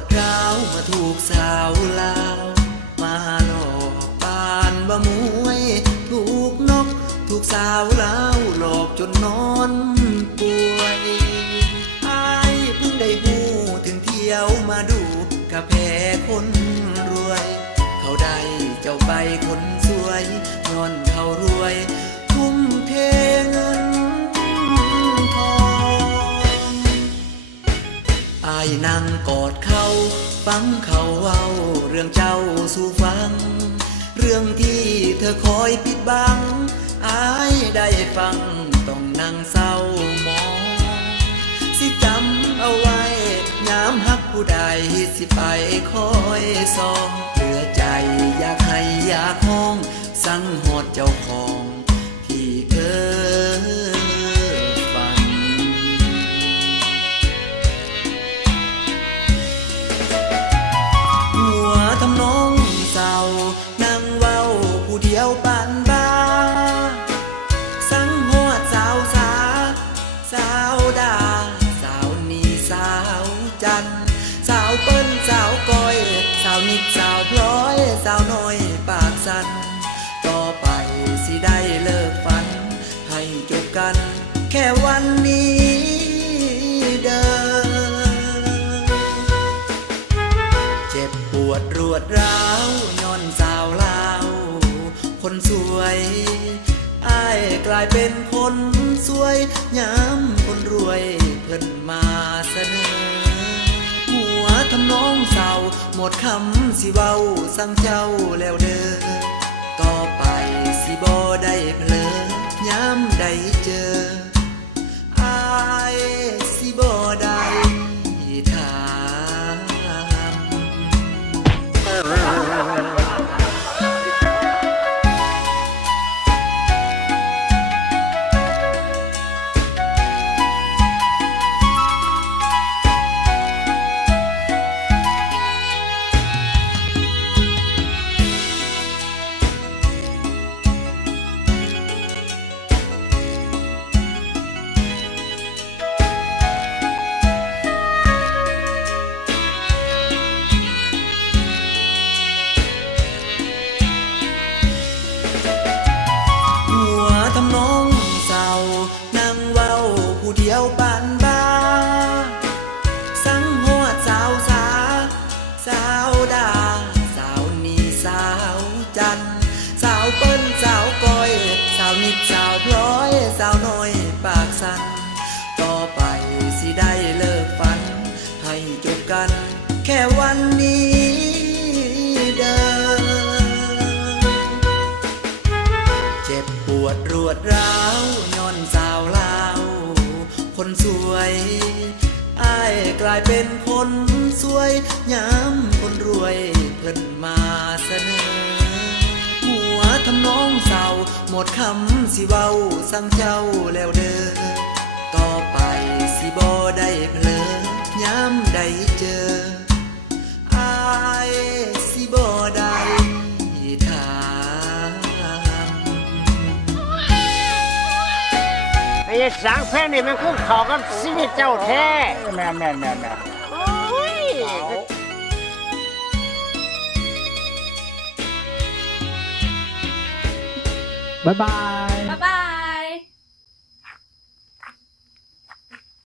เจ็บปวดร้าวมาถูกสาวลาว มาหลอกปานบะมวย ถูกนก ถูกสาวลาวหลอกจนนอนป่วยไอายเพิ่งได้หูถึงเที่ยวมาดูกะแพคนรวย เขาได้เจ้าไปคนสวยย้อนเขารวยายนั่งกอดเขาฟังเขาเว้าเรื่องเจ้าสู่ฟัง เรื่องที่เธอคอยปิดบัง อายได้ฟังต้องนั่งเศร้ามอง สิจำเอาไว้ยามฮักผู้ใดสิไปคอยซองเหลือใจอยากให้อยากห้อง สั่งหอดเจ้าของ ร้าวย้อนสาวลาว คนสวยอายกลายเป็นคนสวยยามคนรวยเพิ่นมาเสนอ หัวทำน้องเศร้าหมดคำสิเว้าสั่งเจ้าแล้วเด้อต่อไปสิบ่ได้เพลอยามใดเจอ เปิ้นสาวก้อย สาวนิดสาวพลอย สาวน้อยปากสันต่อไปสิได้เลิกฝัน ให้จบกัน แค่วันนี้เดินเจ็บปวดรวดร้าวย้อนสาวลาว คนสวยอายกลายเป็นคนสวยยามคนรวยเพิ่นมาเสนอ หมดคำสิเว้าสั่งเจ้าแล้วเด้อต่อไปสิบ่ได้เพลอยามใดเจออายสิบ่ได้ถามไอ้สังเพลงนี่มันคือเขากับชีวิตเจ้าแท้ แม่นแม่นแม่นแม่น บ๊ายบาย